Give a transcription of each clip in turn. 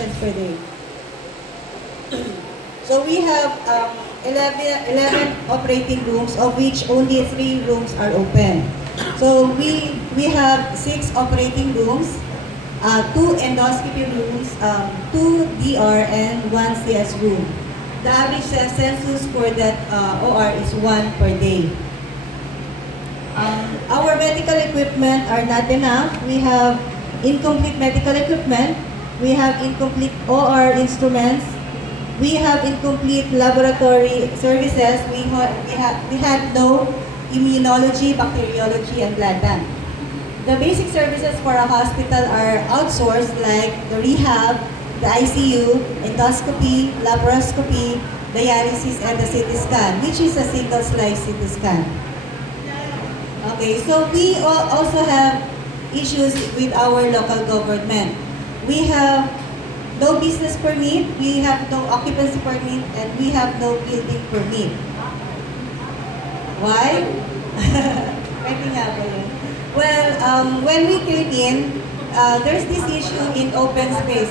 patients per day. So we have 11 operating rooms, of which only 3 rooms are open. So we have 6 operating rooms, 2 endoscopy rooms, 2 DR, and 1 CS room. The average census for that OR is 1 per day. Our medical equipment are not enough. We have incomplete medical equipment. We have incomplete OR instruments. We have incomplete laboratory services. We had no immunology, bacteriology, and blood bank. The basic services for a hospital are outsourced, like the rehab, the ICU, endoscopy, laparoscopy, dialysis, and the CT scan, which is a single slice CT scan. Okay, so we also have issues with our local government. We have no business permit, we have no occupancy permit, and we have no building permit. Why? Pwede nga ba yun? Well, when we came in, there's this issue in open space.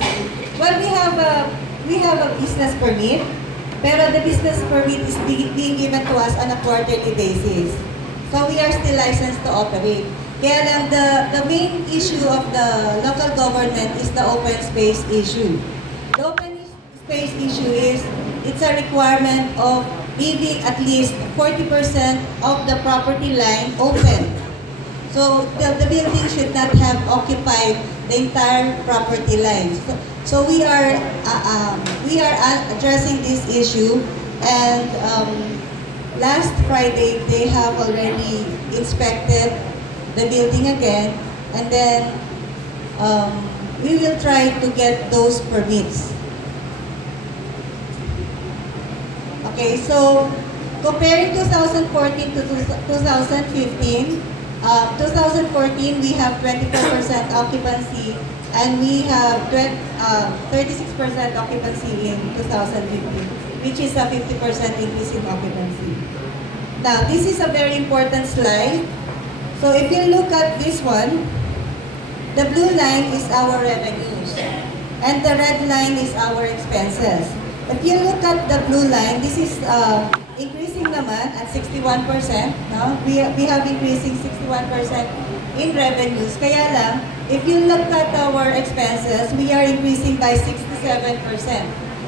Well, we have a business permit, pero the business permit is being given to us on a quarterly basis. So we are still licensed to operate. Kaya lang, the main issue of the local government is the open space issue. The open space issue is, it's a requirement of leaving at least 40% of the property line open. So the building should not have occupied the entire property line. So we are addressing this issue, and last Friday they have already inspected the building again, and then we will try to get those permits. Okay, so comparing 2014 to 2015, 2014 we have 24% occupancy, and we have 36% occupancy in 2015, which is a 50% increase in occupancy. Now, this is a very important slide. So if you look at this one, the blue line is our revenues, and the red line is our expenses. If you look at the blue line, this is increasing naman at 61%. No? We have increasing 61% in revenues. Kaya lang, if you look at our expenses, we are increasing by 67%.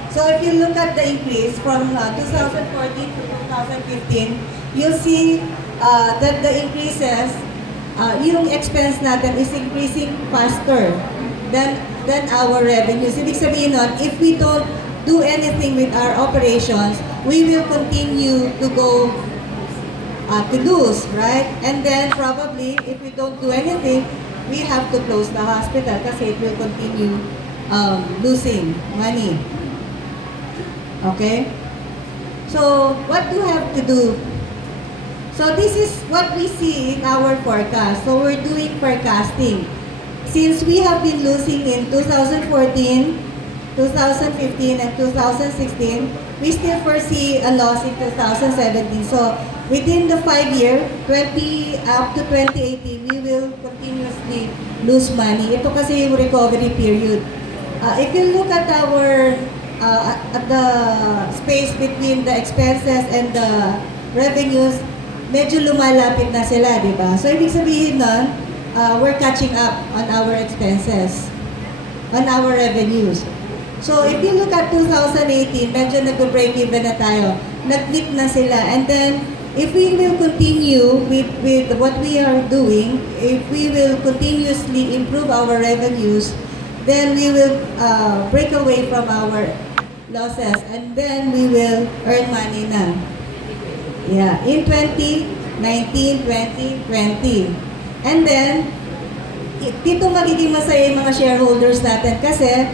So if you look at the increase from 2014 to 2015, you'll see that the increases, yung expense natin is increasing faster than our revenues. Ibig sabihin nun, if we don't do anything with our operations, we will continue to go to lose, right? And then probably, if we don't do anything, we have to close the hospital kasi it will continue losing money. Okay? So, what do we have to do? So, this is what we see in our forecast. So, we're doing forecasting. Since we have been losing in 2014, 2015, and 2016, we still foresee a loss in 2017. So, within the 5-year, up to 2018, we will continuously lose money. Ito kasi yung recovery period. If you look at our at the space between the expenses and the revenues, medyo lumalapit na sila, di ba? So, ibig sabihin nun, we're catching up on our expenses, on our revenues. So, if you look at 2018, medyo nag-break even na tayo. Nag-flip na sila. And then, if we will continue with what we are doing, if we will continuously improve our revenues, then we will break away from our losses, and then we will earn money na. Yeah, in 2019, 2020. And then, dito magiging masaya yung mga shareholders natin kasi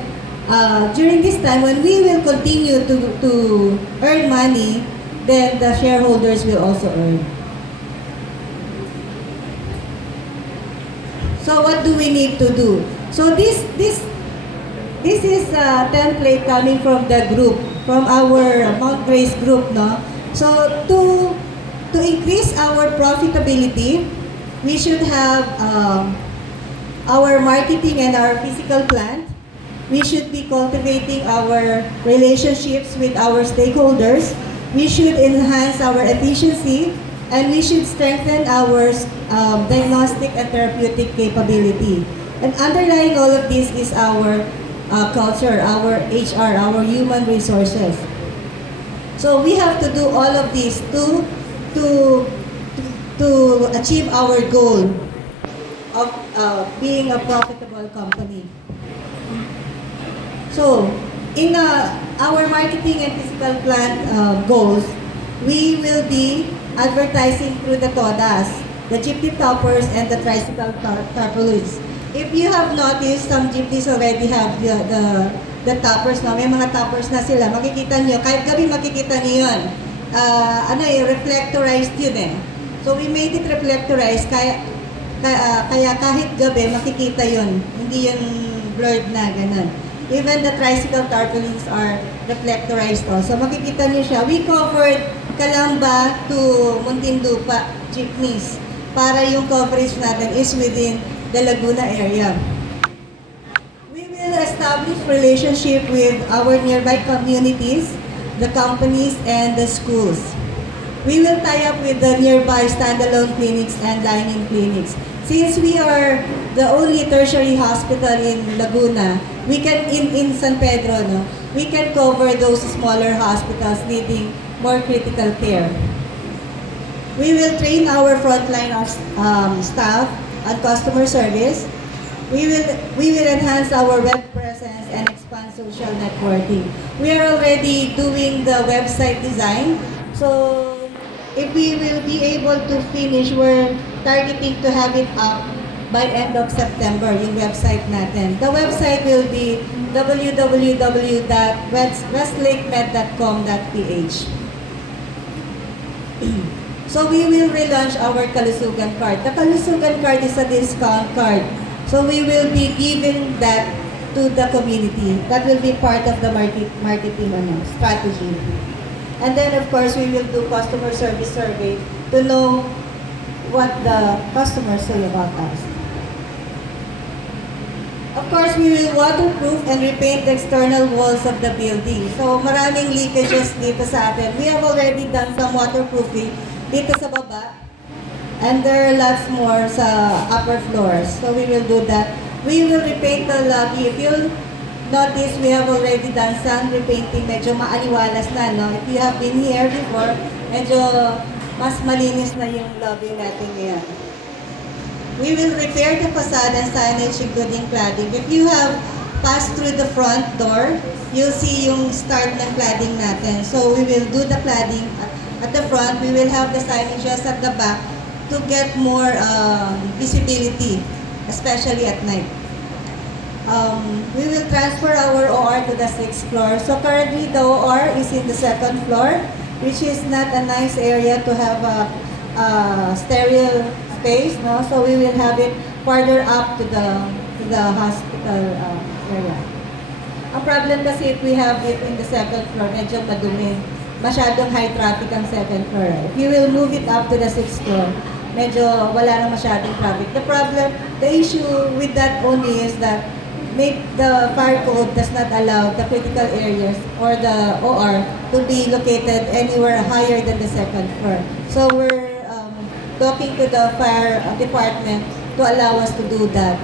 during this time, when we will continue to earn money, then the shareholders will also earn. So what do we need to do? So this is a template coming from the group, from our Mount Grace group, no? So to increase our profitability, we should have our marketing and our physical plant We should be cultivating our relationships with our stakeholders. We should enhance our efficiency, and we should strengthen our diagnostic and therapeutic capability. And underlying all of this is our culture, our HR, our human resources. So we have to do all of this to to achieve our goal of being a profitable company. So, in our marketing and physical plant goals, we will be advertising through the TODAs, the jeepney toppers, and the tricycle tarpaulins. If you have noticed, some jeepneys already have the toppers, no? May mga toppers na sila. Makikita nyo, kahit gabi makikita nyo yun. Reflectorized yun eh. So, we made it reflectorized, kaya kahit gabi makikita yun. Hindi yun blurred na, ganun. Even the tricycle tarpaulins are reflectorized also. Makikita niyo siya. We covered Calamba to Muntinlupa jeepneys para yung coverage natin is within the Laguna area. We will establish relationship with our nearby communities, the companies, and the schools. We will tie up with the nearby standalone clinics and line-in clinics. Since we are the only tertiary hospital in Laguna, we can, in San Pedro, no, we can cover those smaller hospitals needing more critical care. We will train our frontline staff on customer service. We will enhance our web presence and expand social networking. We are already doing the website design. So if we will be able to finish, we're targeting to have it up by end of September, yung website natin. The website will be www.westlakemed.com.ph. So we will relaunch our Kalusugan card. The Kalusugan card is a discount card. So we will be giving that to the community. That will be part of the marketing strategy. And then of course we will do customer service survey to know what the customers say about us. Of course, we will waterproof and repaint the external walls of the building. So, maraming leakages dito sa atin. We have already done some waterproofing dito sa baba. And there are lots more sa upper floors. So, we will do that. We will repaint the lobby. If you'll notice, we have already done sun repainting. Medyo maaliwalas na, no? If you have been here before, medyo mas malinis na yung lobby natin ngayon. We will repair the facade and signage including cladding. If you have passed through the front door, you'll see yung start ng cladding natin. So we will do the cladding at the front. We will have the signages at the back to get more visibility, especially at night. We will transfer our OR to the 6th floor. So currently the OR is in the 2nd floor, which is not a nice area to have a sterile space, no? So we will have it farther up to the hospital area. Ang problem kasi if we have it in the 2nd floor, medyo madumi. Masyadong high traffic ang 2nd floor. If you will move it up to the 6th floor, medyo wala na masyadong traffic. The issue with that only is that the fire code does not allow the critical areas or the OR to be located anywhere higher than the 2nd floor. So we're talking to the fire department to allow us to do that.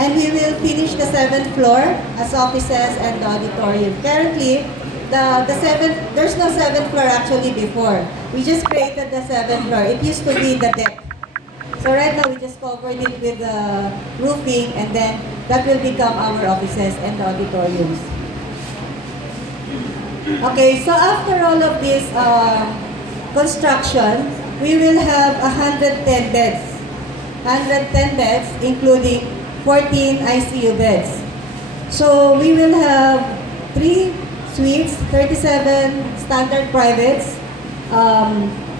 And we will finish the 7th floor as offices and the auditorium. Currently, there's no 7th floor actually before. We just created the 7th floor. It used to be the deck. So right now, we just covered it with roofing, and then that will become our offices and the auditoriums. Okay, so after all of this construction, we will have 110 beds. 110 beds, including 14 ICU beds. So we will have 3 suites, 37 standard privates,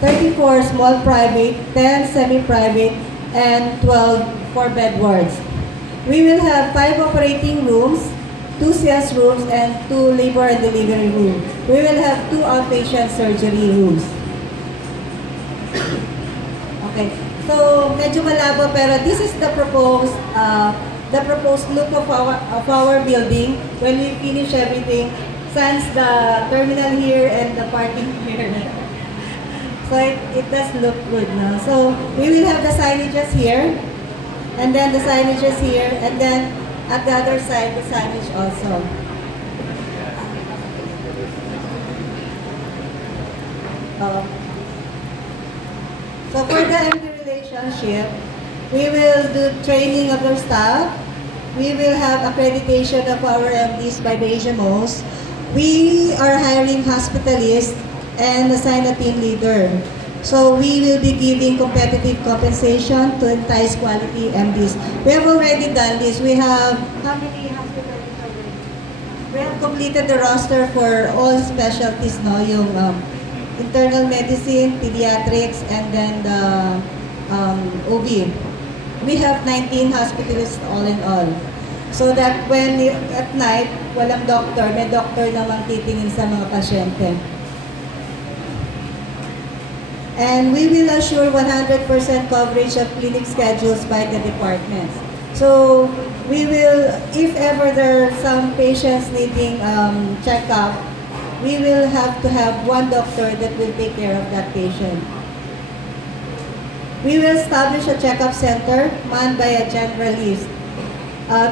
34 small private, 10 semi-private, and 12 4-bed wards. We will have 5 operating rooms, 2 sales rooms, and 2 labor and delivery rooms. We will have 2 outpatient surgery rooms. Okay, so medyo malabo pero this is the proposed the proposed look of our building when we finish everything, sans the terminal here and the parking here. So it does look good now. So we will have the signages here, and then the signages here, and then at the other side, the signage also. So for the MD relationship, we will do training of our staff. We will have accreditation of our MDs by the HMOs. We are hiring hospitalists and assign a team leader. So we will be giving competitive compensation to entice quality MDs. We have already done this. We have, how many hospitalists already? We have completed the roster for all specialties, no? Yung internal medicine, pediatrics, and then the OB. We have 19 hospitalists all in all. So that when at night, walang doctor, may doctor namang titingin sa mga pasyente. And we will assure 100% coverage of clinic schedules by the departments. So we will, if ever there are some patients needing checkup, we will have to have one doctor that will take care of that patient. We will establish a checkup center manned by a generalist.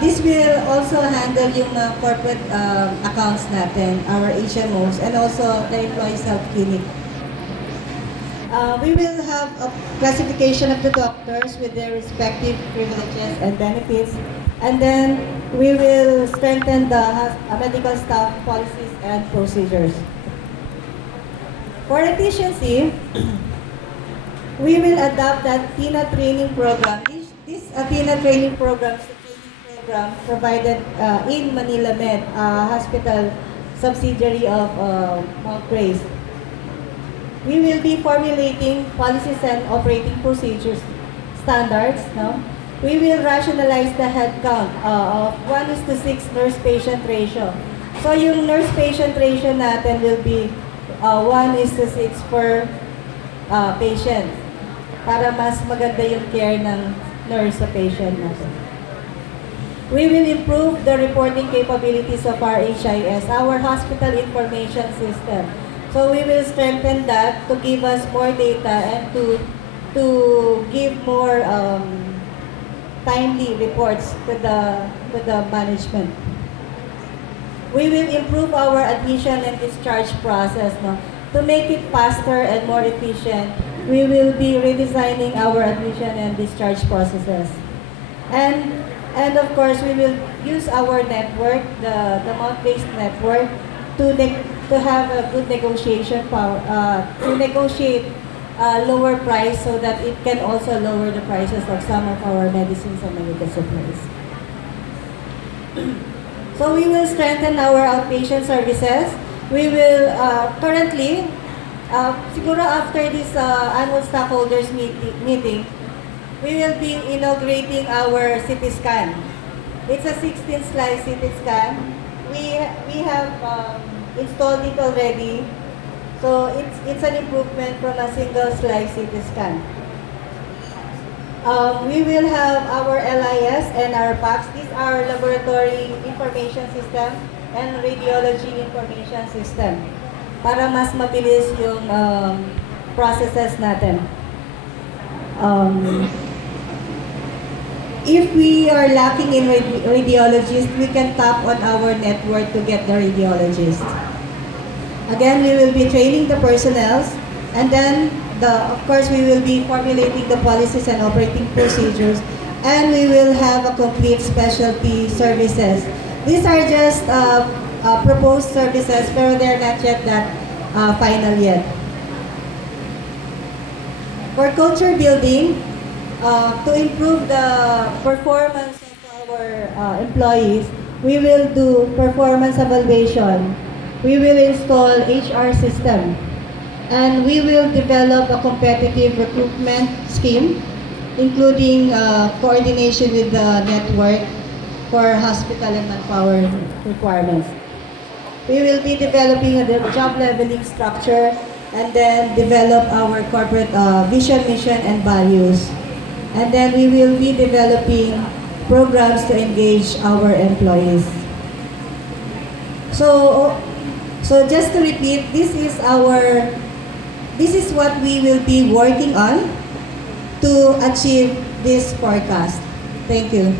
This will also handle yung corporate accounts natin, our HMOs, and also the employees health clinic. We will have a classification of the doctors with their respective privileges and benefits, and then we will strengthen the medical staff policies and procedures. For efficiency, we will adopt the Athena training program. This Athena training program is a training program provided in Manila Med, hospital subsidiary of Mount Grace. We will be formulating policies and operating procedures standards. No? We will rationalize the headcount of 1:6 nurse-patient ratio. So yung nurse-patient ratio natin will be 1:6 per patient para mas maganda yung care ng nurse sa patient natin. We will improve the reporting capabilities of our HIS, our Hospital Information System. So we will strengthen that to give us more data and to give more timely reports to the management. We will improve our admission and discharge process. No? To make it faster and more efficient, we will be redesigning our admission and discharge processes. And of course, we will use our network, the Mount-based network, to have a good negotiation power, to negotiate lower price so that it can also lower the prices of some of our medicines and medical supplies. So we will strengthen our outpatient services. We will currently, siguro after this annual stockholders meeting, we will be inaugurating our CT scan. It's a 16-slice CT scan. We have installed it already. So it's an improvement from a single slice CT scan. We will have our LIS and our PACS. These are laboratory information system and radiology information system para mas mabilis yung processes natin. If we are lacking in radiologists, we can tap on our network to get the radiologists. Again, we will be training the personnel, and then of course we will be formulating the policies and operating procedures, and we will have a complete specialty services. These are just proposed services, pero they're not yet that final yet. For culture building, to improve the performance of our employees, we will do performance evaluation. We will install HR system. And we will develop a competitive recruitment scheme, including coordination with the network for hospital and manpower requirements. We will be developing a job leveling structure and then develop our corporate vision, mission, and values. And then we will be developing programs to engage our employees. So just to repeat, this is what we will be working on to achieve this forecast. Thank you.